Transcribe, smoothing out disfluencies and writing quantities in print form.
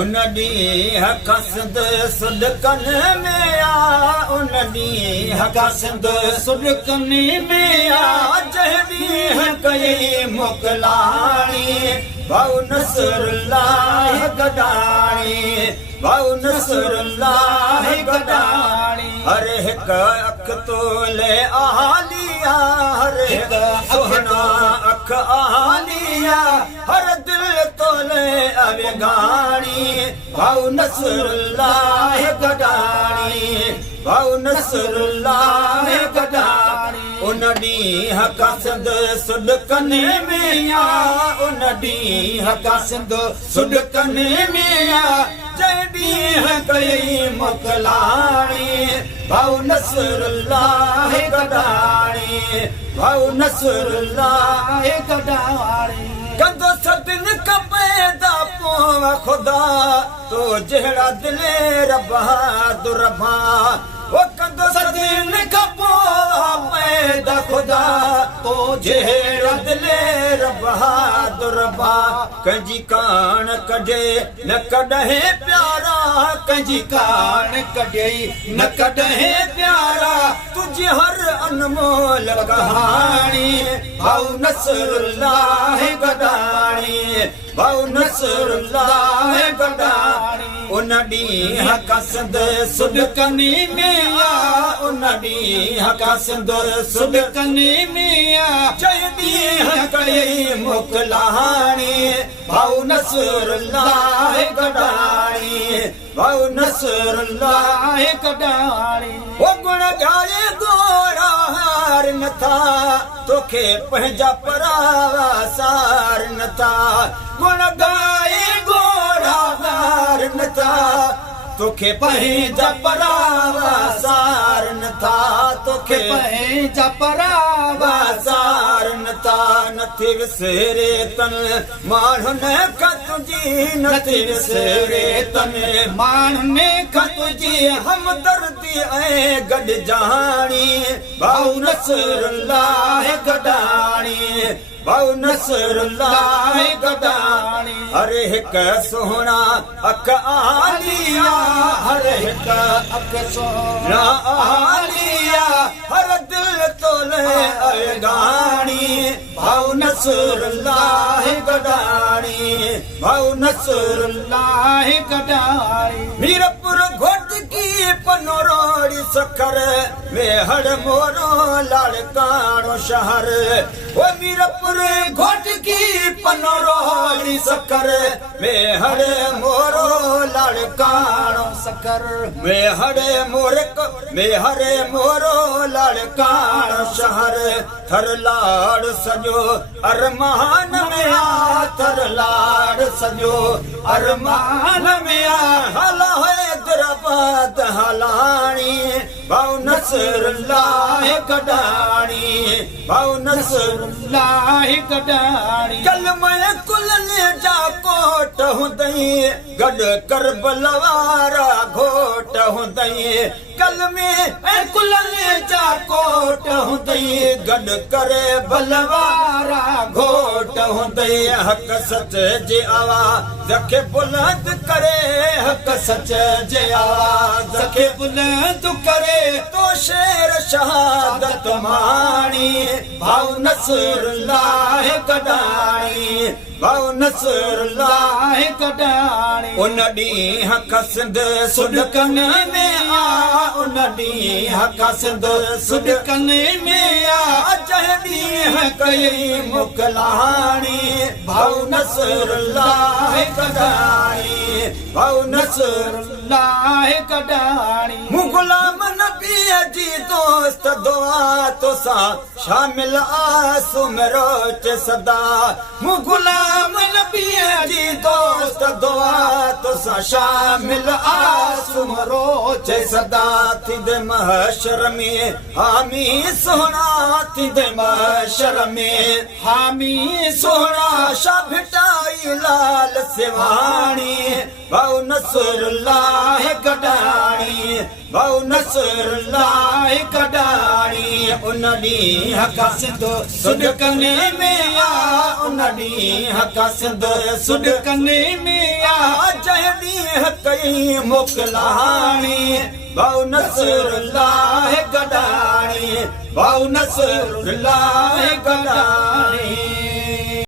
उन ॾींहुं कसद सुॾकन में आ उन ॾींहुं कसद सुॾकन में आ जंहिं ॾींहुं कई मोकलाणी भाऊ नसरुल्लाह गडाणी भाऊ नसरुल्लाह गडाणी हर हिक अख तोले आलिया हर हिक सुहना अख आलिया हर दिल तोले अवगाणी भाऊ नसरुल्लाह गडाणी भाऊ नसरुल्लाह गडाणी उन ॾींहुं कसद सुॾकन में आ उन ॾींहुं कसद सुॾकन में आ जंहिं ॾींहुं कई मोकलाणी भाऊ नसरुल्लाह गडाणी भाऊ नसरुल्लाह गडाणी कंदो सदिन का पैदा पोइ खुदा तो जहिड़ा दिलेर बहादुर भा वो कंदो सदिन का पोइ पैदा खुदा तो जहिड़ा दिलेर बहादुर भा कंहिंजी कान कढे न कॾहिं प्यारा कंहिंजी कान कढे न कॾहिं प्यारा तुझी हर अनमोल कहाणी भाऊ नसरुल्लाह गडाणी भाऊ नसरुल्लाह गडाणी उन ॾींहुं कसद सुॾकन में आ उन ॾींहुं कसद सुॾकन में आ जंहिं ॾींहुं कई मोकलाणी भाऊ नसरुल्लाह गडाणी भाऊ नसरुल्लाह गडाणी ओ गुण ॻाए गोरा हार नथा तोखे पंहिंजा परावा सार नथा गुण ॻाए गोरा हार नथा तोखे पंहिंजा परावा सार नथा तोखे पंहिंजा परावा सार नथा नथी विसरे तन माण्हुनि खां तुंहिंजी नथी विसरे तन माण्हुनि खां तुंहिंजी हमदर्दी ऐं गॾिजाणी भाऊ नसरुल्लाह गडाणी भाऊ नसरुल्लाह गडाणी हर हिक सुहिणा अख आलिया हर हिक अख सुहिणा आलिया हर दिल तोले अवगाणी भाऊ नसरुल्लाह गडाणी भाऊ नसरुल्लाह गडाणी मीरपुर घोट की पनोरोड़ी सखर वेहड़ मोरो लाड़काणो शहर वो मीरपुर घोट की पनोरोड़ी सखर वेहड़ मोरो लाड़काणो सखर वेहड़ मोरो लाड़काणो शहर थर लाड़ सजो अरमान में आ थर लाड़ सजो अरमान में आ हला हैदराबाद हलाणी भाऊ नसरुल्लाह गडाणी भाऊ नसरुल्लाह गडाणी कलमे कुलन जा कोट हुंदई गॾ करबल वारा घोट हुंदई कलमे कुलन जा कोट हुंदई गॾ करबल वारा घोट हुंदई हक़ सच जे आवाज़ खे बुलंद करे हक़ सच जे आवाज़ खे बुलंद करे तो शेर शहादत माणी भाऊ नसरुल्लाह गडाणी भाऊ नसरुल्लाह गडाणी उन ॾींहुं कसद सुॾकन में आ उन ॾींहुं कसद सुॾकन में आ जंहिं ॾींहुं कई मोकलाणी भाऊ नसरुल्लाह गडाणी भाऊ नसरुल्लाह गडाणी मूं गुलाम नबीअ जी दोस्त दुआ तोसां शामिल आसु रोच सदा मूं गुलाम नबीअ जी दोस्त दुआ तोसां शामिल आसु रोच सदा थींदे महशर में हामी सोहणा थींदे महशर में हामी सोहणा शा भिटाई लाल सिवाणी भाऊ नसरुल्लाह गडाणी भाऊ नसरुल्लाह गडाणी उन ॾींहुं कसद सुॾकन में आ उन ॾींहुं कसद सुॾकन में आ जंहिं ॾींहं कई मोकिलाणी भाऊ नसरुल्लाह गॾाणी भाऊ नसरुल्लाह गॾाणी